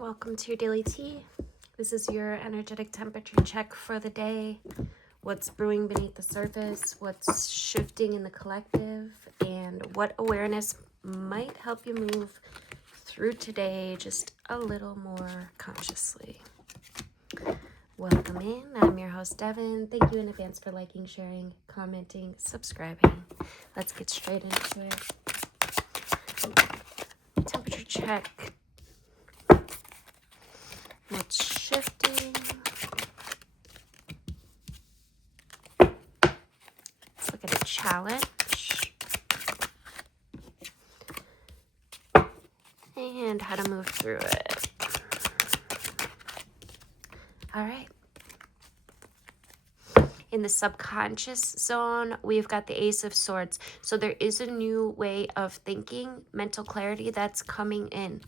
Welcome to your daily tea. This is your energetic temperature check for the day. What's brewing beneath the surface, what's shifting in the collective, and what awareness might help you move through today just a little more consciously. Welcome in. I'm your host, Devin. Thank you in advance for liking, sharing, commenting, subscribing. Let's get straight into it. Temperature check. What's shifting? Let's look at a challenge. And how to move through it. All right. In the subconscious zone, we've got the Ace of Swords. So there is a new way of thinking, mental clarity that's coming in.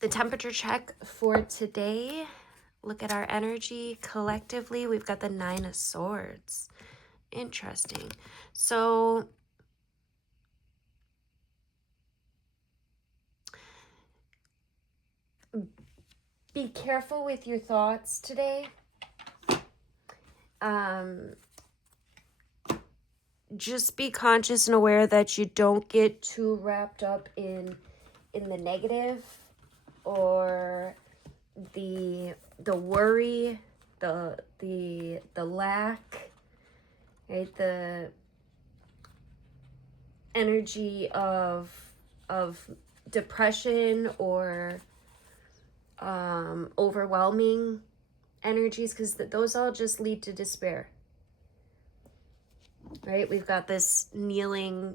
The temperature check for today, look at our energy collectively. We've got the Nine of Swords. Interesting. So be careful with your thoughts today. Just be conscious and aware that you don't get too wrapped up in the negative or the worry, the lack, right? The energy of depression or overwhelming energies, because those all just lead to despair, right? We've got this kneeling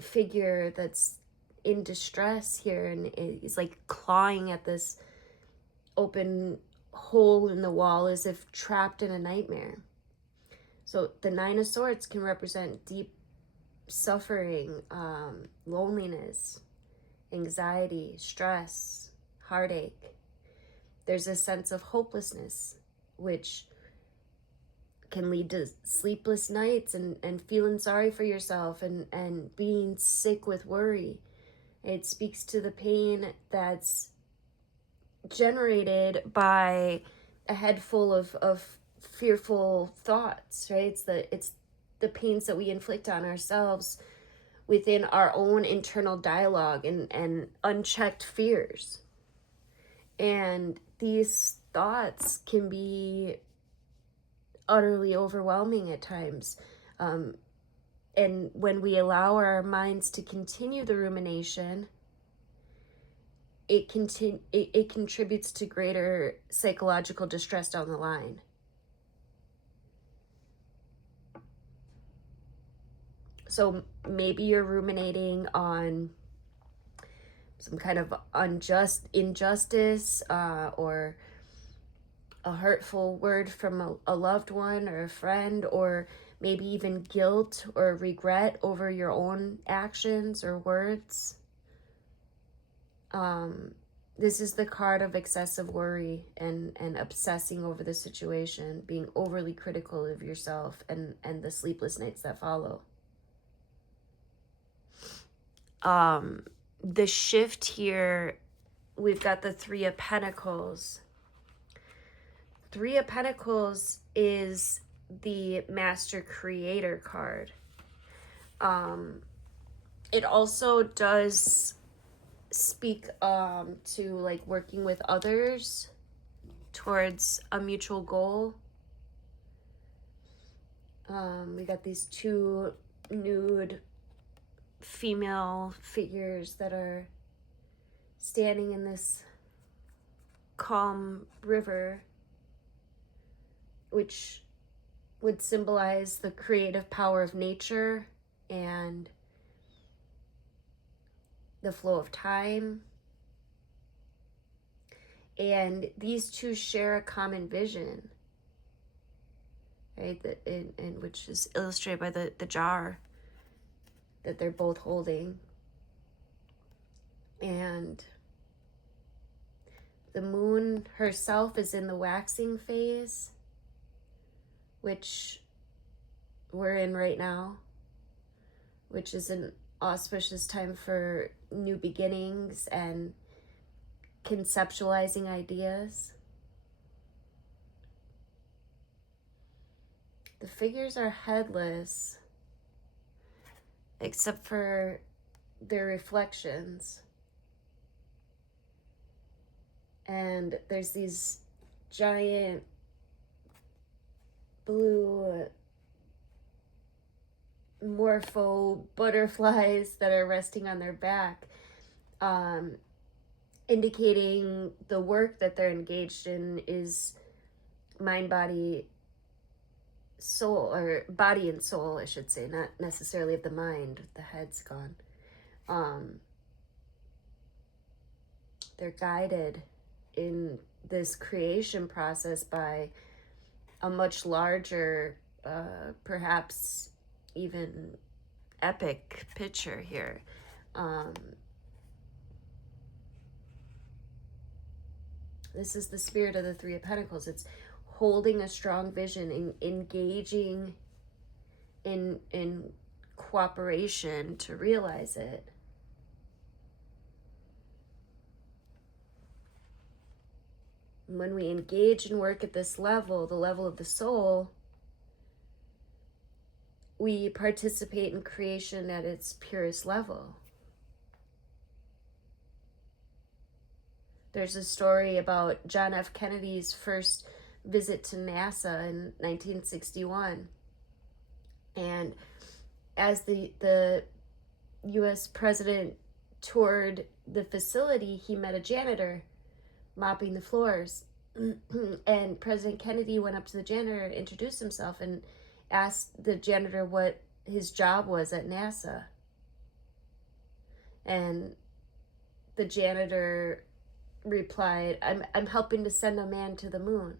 figure that's in distress here, and he's like clawing at this open hole in the wall as if trapped in a nightmare. So the Nine of Swords can represent deep suffering, loneliness, anxiety, stress, heartache. There's a sense of hopelessness, which can lead to sleepless nights and feeling sorry for yourself and being sick with worry. It speaks to the pain that's generated by a head full of fearful thoughts, right? It's the pains that we inflict on ourselves within our own internal dialogue and unchecked fears. And these thoughts can be utterly overwhelming at times. And when we allow our minds to continue the rumination, it contributes to greater psychological distress down the line. So maybe you're ruminating on some kind of injustice or a hurtful word from a loved one or a friend, or maybe even guilt or regret over your own actions or words. This is the card of excessive worry and obsessing over the situation, being overly critical of yourself and the sleepless nights that follow. The shift here, we've got the Three of Pentacles. Three of Pentacles is the Master Creator card. It also does speak to like working with others towards a mutual goal. We got these two nude female figures that are standing in this calm river, which would symbolize the creative power of nature and the flow of time. And these two share a common vision, right? And which is illustrated by the jar that they're both holding. And the moon herself is in the waxing phase, which we're in right now, which is an auspicious time for new beginnings and conceptualizing ideas. The figures are headless, except for their reflections. And there's these giant blue morpho butterflies that are resting on their back, indicating the work that they're engaged in is mind, body, soul, or body and soul, I should say, not necessarily of the mind. The head's gone. They're guided in this creation process by a much larger, perhaps even epic picture here. This is the spirit of the Three of Pentacles. It's holding a strong vision and engaging in cooperation to realize it. When we engage and work at this level, the level of the soul, we participate in creation at its purest level. There's a story about John F. Kennedy's first visit to NASA in 1961. And as the U.S. president toured the facility, he met a janitor mopping the floors. And President Kennedy went up to the janitor, introduced himself, and asked the janitor what his job was at NASA. And the janitor replied, I'm helping to send a man to the moon.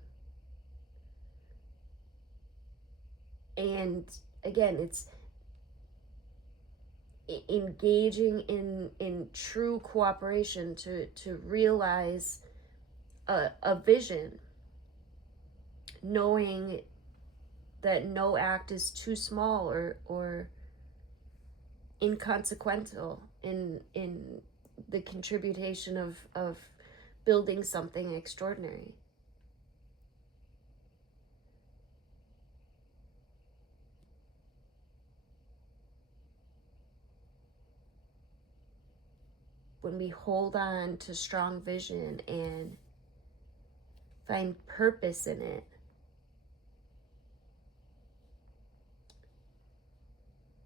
And again, it's engaging in true cooperation to realize a vision, knowing that no act is too small or inconsequential in the contribution of building something extraordinary. When we hold on to strong vision and find purpose in it,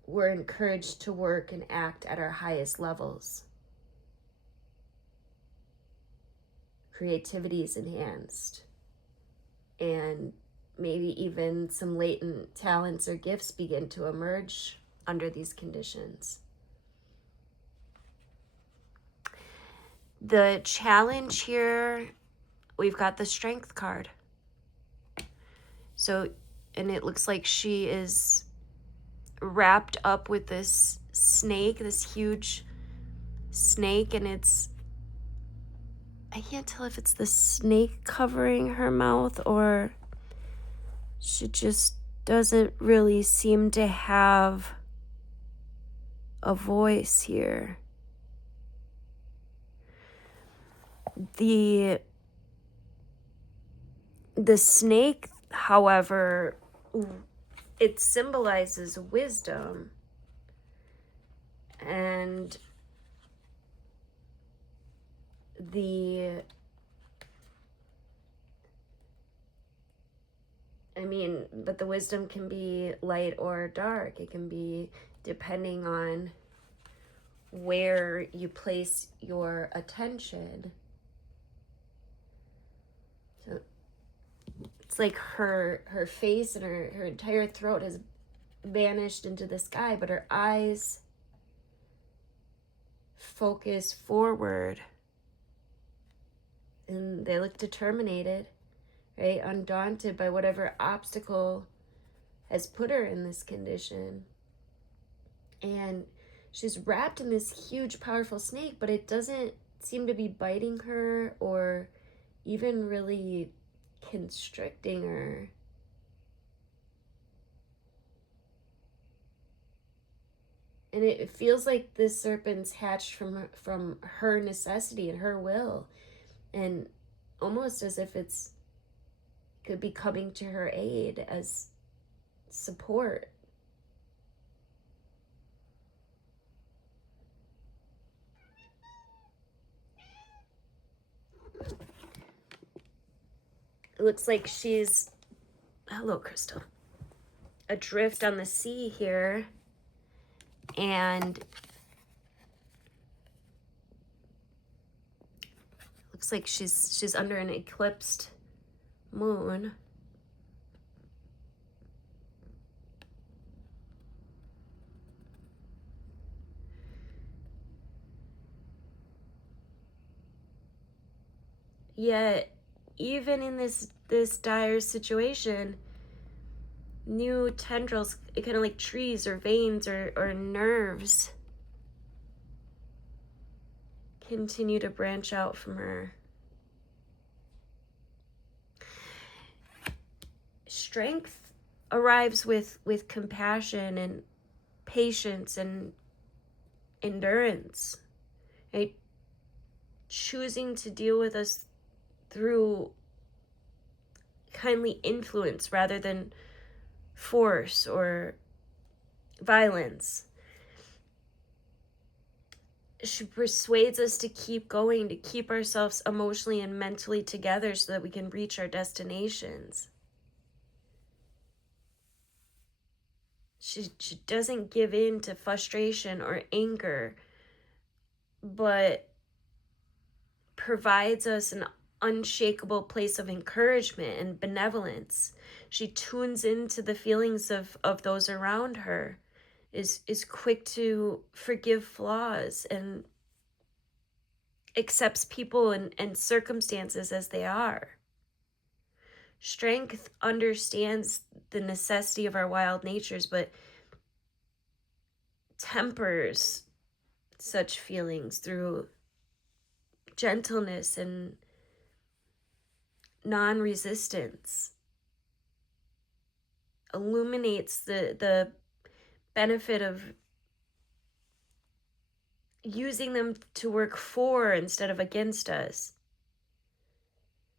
we're encouraged to work and act at our highest levels. Creativity is enhanced, and maybe even some latent talents or gifts begin to emerge under these conditions. The challenge here, we've got the Strength card. So, and it looks like she is wrapped up with this snake, this huge snake, and I can't tell if it's the snake covering her mouth or she just doesn't really seem to have a voice here. The snake, however, it symbolizes wisdom, and but the wisdom can be light or dark. It can be depending on where you place your attention. So it's like her face and her entire throat has vanished into the sky, but her eyes focus forward and they look determined, right? Undaunted by whatever obstacle has put her in this condition. And she's wrapped in this huge, powerful snake, but it doesn't seem to be biting her or even really constricting her. And it feels like this serpent's hatched from her necessity and her will. and almost as if it's could be coming to her aid as support. It looks like she's, hello, Crystal, adrift on the sea here, and looks like she's under an eclipsed moon. Yet, even in this dire situation, new tendrils, kind of like trees or veins or nerves, continue to branch out from her. Strength arrives with compassion and patience and endurance, right? Choosing to deal with us through kindly influence rather than force or violence. She persuades us to keep going, to keep ourselves emotionally and mentally together so that we can reach our destinations. She doesn't give in to frustration or anger, but provides us an unshakable place of encouragement and benevolence. She tunes into the feelings of those around her, is quick to forgive flaws, and accepts people and circumstances as they are. Strength understands the necessity of our wild natures, but tempers such feelings through gentleness and non-resistance. Illuminates the benefit of using them to work for instead of against us.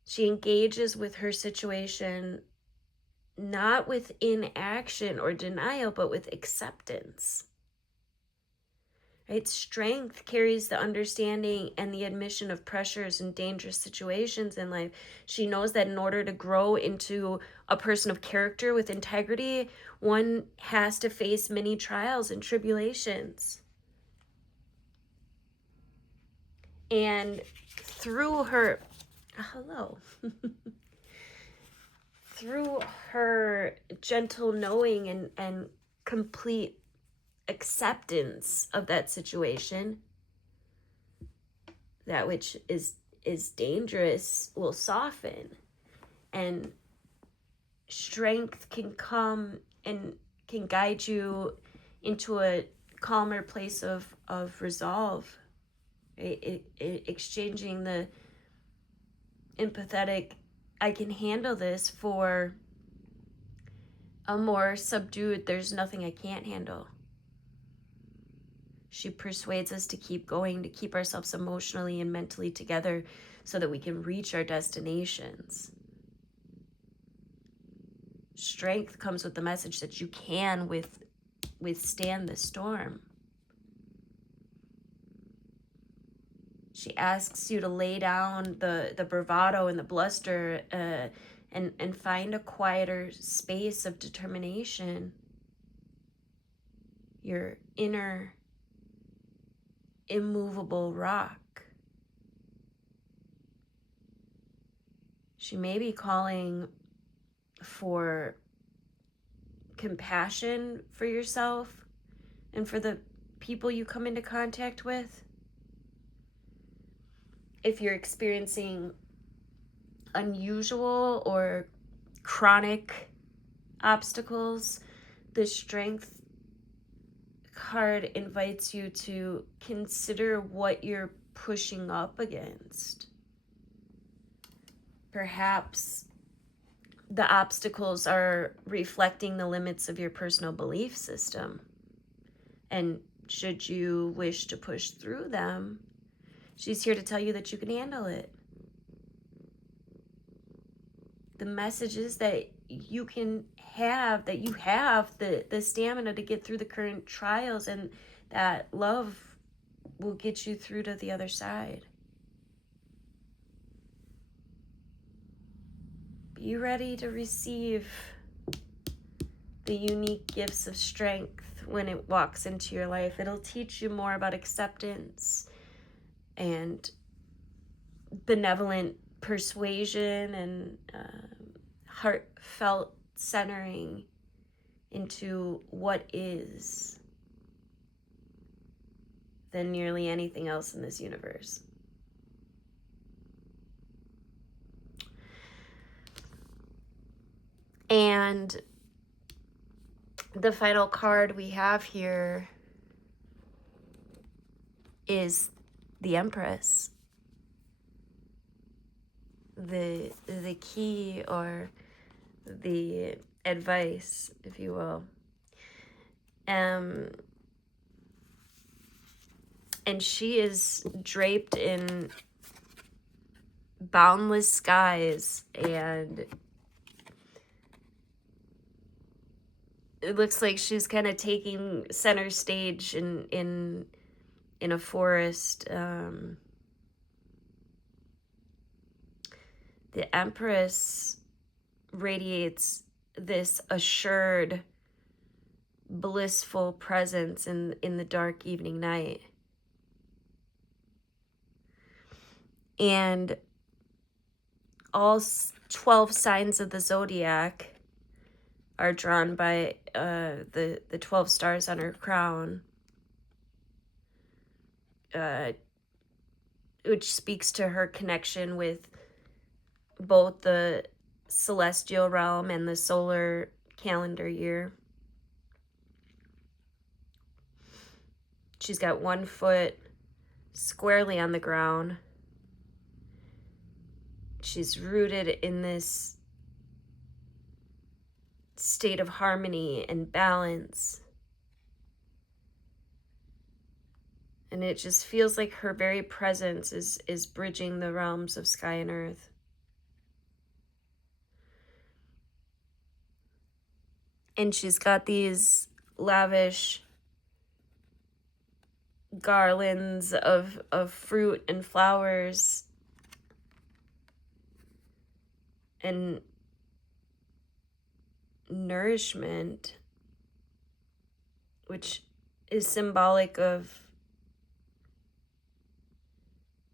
She engages with her situation not with inaction or denial, but with acceptance. Right? Strength carries the understanding and the admission of pressures and dangerous situations in life. She knows that in order to grow into a person of character with integrity, one has to face many trials and tribulations. And through her, hello, through her gentle knowing and complete acceptance of that situation, that which is dangerous will soften, and strength can come and can guide you into a calmer place of resolve, right? Exchanging the empathetic I can handle this for a more subdued there's nothing I can't handle. She persuades us to keep going, to keep ourselves emotionally and mentally together so that we can reach our destinations. Strength comes with the message that you can withstand the storm. She asks you to lay down the bravado and the bluster and find a quieter space of determination. Your inner immovable rock. She may be calling for compassion for yourself and for the people you come into contact with. If you're experiencing unusual or chronic obstacles, the strength card invites you to consider what you're pushing up against. Perhaps the obstacles are reflecting the limits of your personal belief system. And should you wish to push through them, she's here to tell you that you can handle it. messages that you can have, that you have the stamina to get through the current trials, and that love will get you through to the other side. Be ready to receive the unique gifts of strength when it walks into your life. It'll teach you more about acceptance and benevolent persuasion and heartfelt centering into what is than nearly anything else in this universe. And the final card we have here is the Empress. The key, or the advice, if you will. And she is draped in boundless skies, and it looks like she's kind of taking center stage in a forest. The Empress radiates this assured, blissful presence in the dark evening night. And all 12 signs of the zodiac are drawn by the 12 stars on her crown, which speaks to her connection with both the celestial realm and the solar calendar year. She's got one foot squarely on the ground. She's rooted in this state of harmony and balance. And it just feels like her very presence is bridging the realms of sky and earth. And she's got these lavish garlands of fruit and flowers and nourishment, which is symbolic of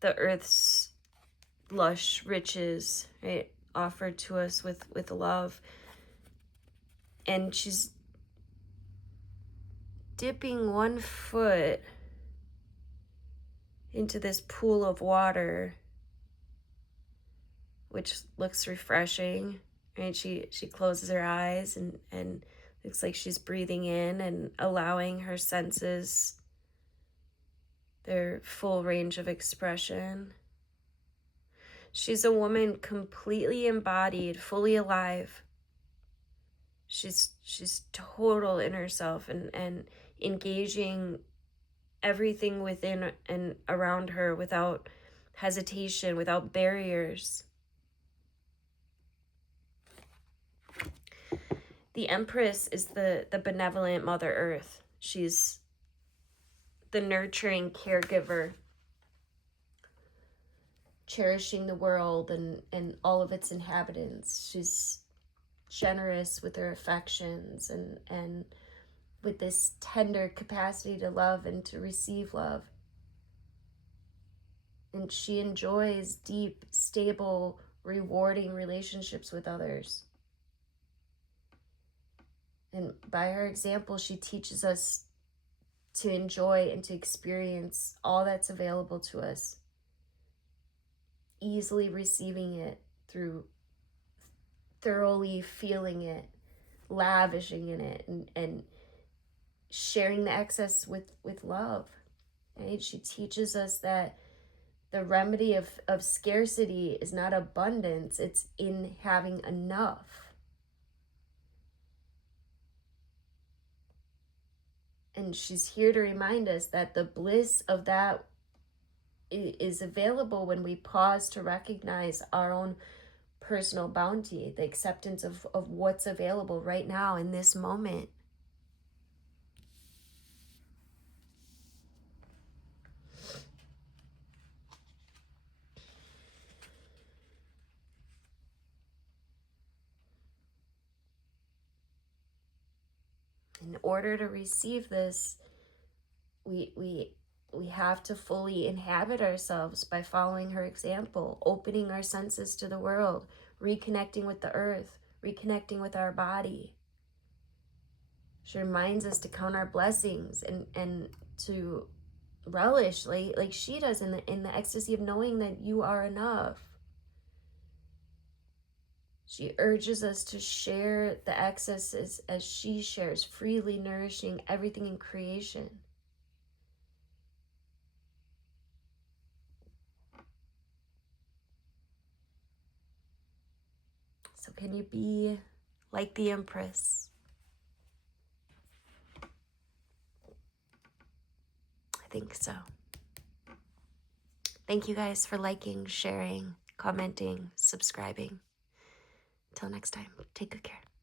the earth's lush riches, right, offered to us with love. And she's dipping one foot into this pool of water, which looks refreshing, right? She closes her eyes and looks like she's breathing in and allowing her senses their full range of expression. She's a woman completely embodied, fully alive. She's total in herself and engaging everything within and around her without hesitation, without barriers. The Empress is the benevolent Mother Earth. She's the nurturing caregiver, cherishing the world and all of its inhabitants. She's generous with her affections and with this tender capacity to love and to receive love. And she enjoys deep, stable, rewarding relationships with others. And by her example, she teaches us to enjoy and to experience all that's available to us, easily receiving it through thoroughly feeling it, lavishing in it, and sharing the excess with love. Right? She teaches us that the remedy of scarcity is not abundance, it's in having enough. And she's here to remind us that the bliss of that is available when we pause to recognize our own personal bounty, the acceptance of what's available right now in this moment. In order to receive this, we have to fully inhabit ourselves by following her example, opening our senses to the world, reconnecting with the earth, reconnecting with our body. She reminds us to count our blessings and to relish like she does in the ecstasy of knowing that you are enough. She urges us to share the excesses as she shares, freely nourishing everything in creation. So can you be like the Empress? I think so. Thank you guys for liking, sharing, commenting, subscribing. Till next time, take good care.